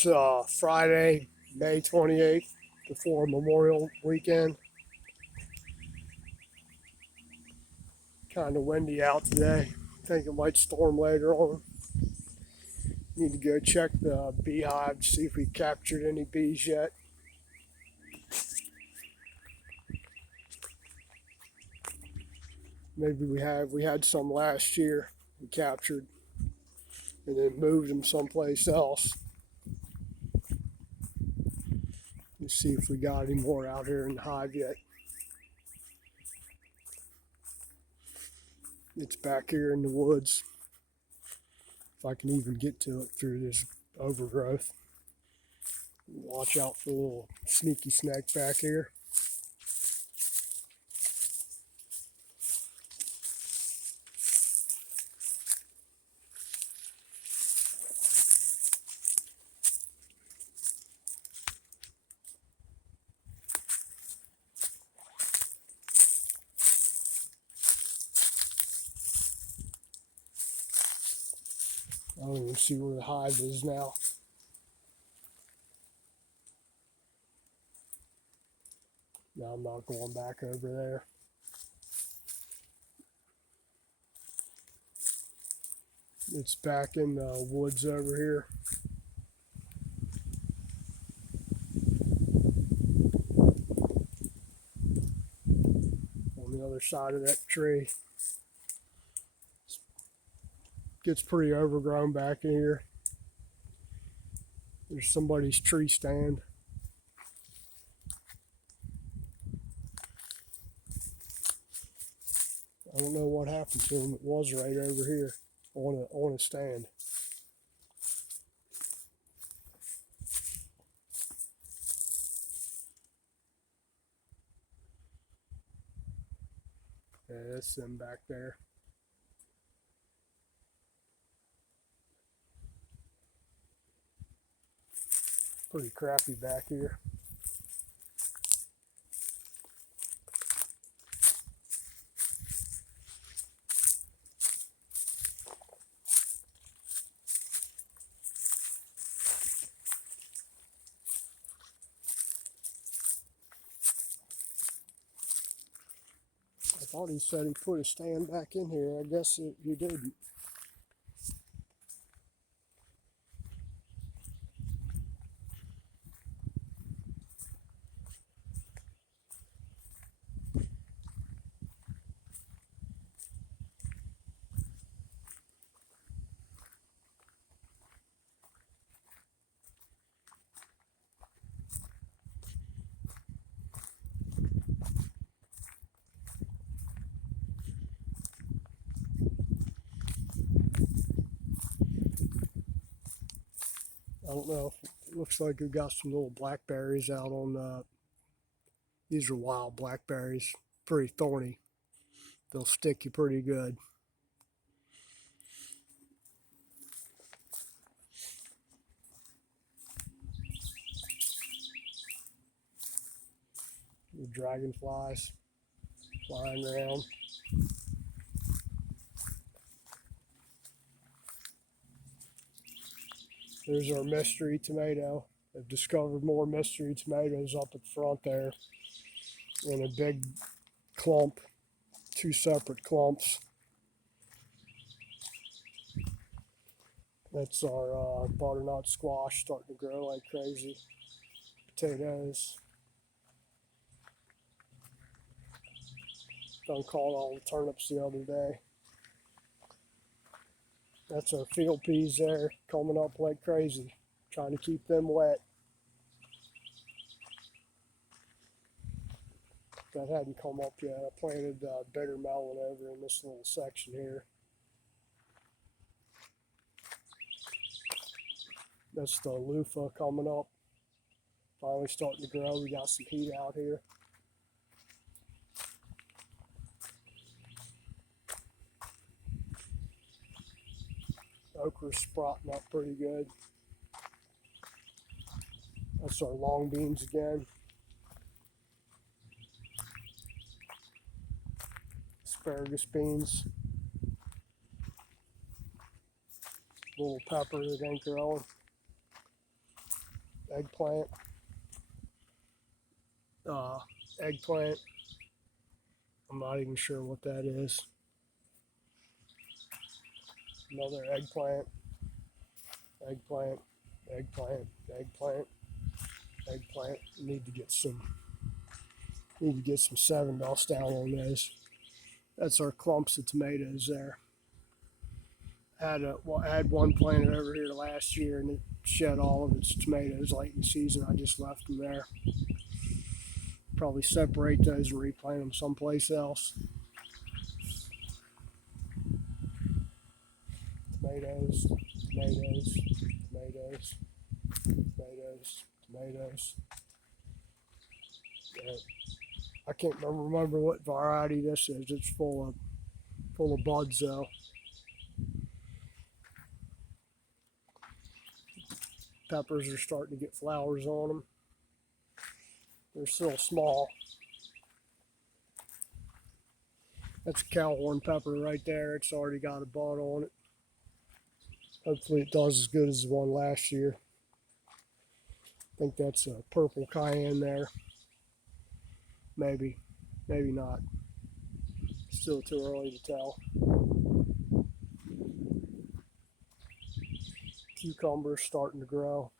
It's Friday, May 28th, before Memorial Weekend. Kind of windy out today. Think it might storm later on. Need to go check the beehive to see if we captured any bees yet. Maybe we have. We had some last year we captured and then moved them someplace else. Let's see if we got any more out here in the hive yet. It's back here in the woods. If I can even get to it through this overgrowth. Watch out for a little sneaky snake back here. I don't even see where the hive is now. No, I'm not going back over there. It's back in the woods over here. On the other side of that tree. Gets pretty overgrown back in here. There's somebody's tree stand. I don't know what happened to him. It was right over here on a stand. Yeah, that's them back there. Pretty crappy back here. I thought he said he put a stand back in here. I guess he didn't. I don't know. It looks like we got some little blackberries out on. These are wild blackberries. Pretty thorny. They'll stick you pretty good. The dragonflies flying around. There's our mystery tomato. I've discovered more mystery tomatoes up at the front there in a big clump, two separate clumps. That's our butternut squash starting to grow like crazy. Potatoes. Done caught all the turnips the other day. That's our field peas there, coming up like crazy. Trying to keep them wet. That hadn't come up yet. I planted bitter melon over in this little section here. That's the loofah coming up. Finally starting to grow. We got some heat out here. Okra's sprouting up pretty good. That's our long beans again. Asparagus beans. Little pepper that ain't growing. eggplant, eggplant. I'm not even sure what that is. Another eggplant, eggplant, eggplant, eggplant, eggplant. Need to get some 7 dust down on those. That's our clumps of tomatoes there. I had one planted over here last year and it shed all of its tomatoes late in the season. I just left them there. Probably separate those and replant them someplace else. Tomatoes, tomatoes, tomatoes, tomatoes, tomatoes. I can't remember what variety this is. It's full of buds though. Peppers are starting to get flowers on them. They're still small. That's a cowhorn pepper right there. It's already got a bud on it. Hopefully it does as good as the one last year. I think that's a purple cayenne there. Maybe not. Still too early to tell. Cucumbers starting to grow.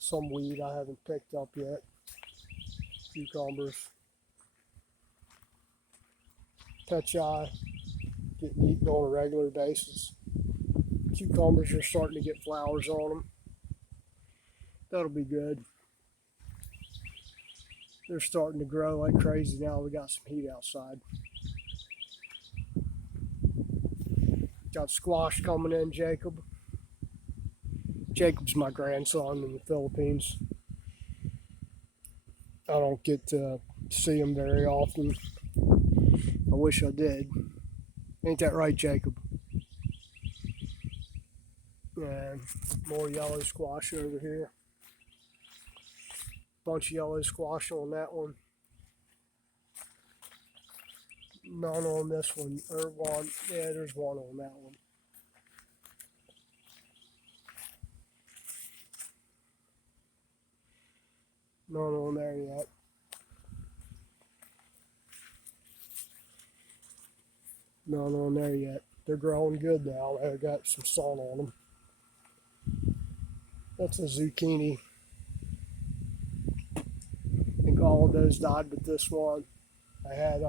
Some weed I haven't picked up yet. Cucumbers. Pechay, getting eaten on a regular basis. Cucumbers are starting to get flowers on them. That'll be good. They're starting to grow like crazy now. We got some heat outside. Got squash coming in, Jacob. Jacob's my grandson in the Philippines. I don't get to see him very often. I wish I did. Ain't that right, Jacob? And more yellow squash over here. Bunch of yellow squash on that one. None on this one. Or one. Yeah, there's one on that one. None on there yet. None on there yet. They're growing good now. They got some sun on them. That's a zucchini. I think all of those died but this one. I had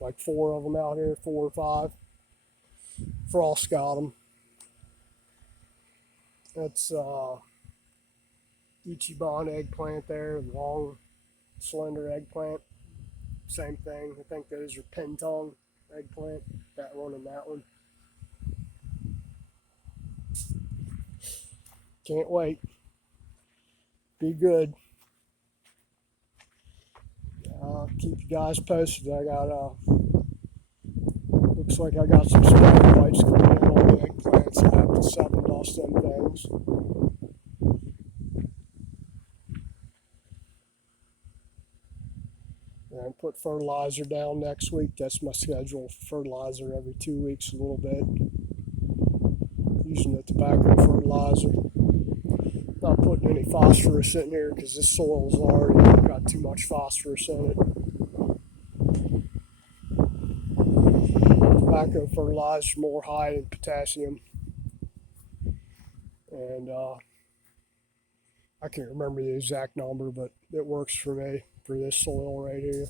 like 4 of them out here, 4 or 5. Frost got them. That's Ichiban eggplant there, long, slender eggplant. Same thing. I think those are pentong eggplant. That one and that one. Can't wait. Be good. I'll keep you guys posted. I got looks like I got some spider bites coming in on the eggplants. I have to 7 dust them things. And put fertilizer down next week. That's my schedule. Fertilizer every 2 weeks, a little bit. Using the tobacco fertilizer. Not putting any phosphorus in here because this soil's already got too much phosphorus in it. Tobacco fertilizer more high in potassium. And I can't remember the exact number, but it works for me for this soil right here.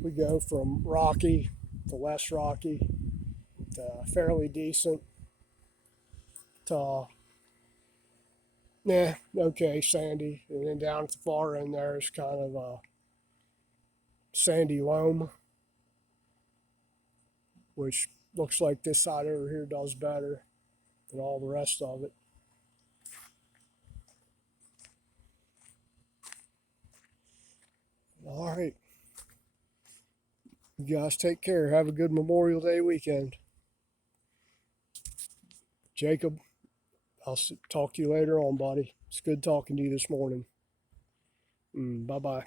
We go from rocky to less rocky to fairly decent to okay, sandy, and then down at the far end there is kind of a sandy loam, which looks like this side over here does better than all the rest of it. All right. You guys take care. Have a good Memorial Day weekend. Jacob, I'll talk to you later on, buddy. It's good talking to you this morning. Bye-bye.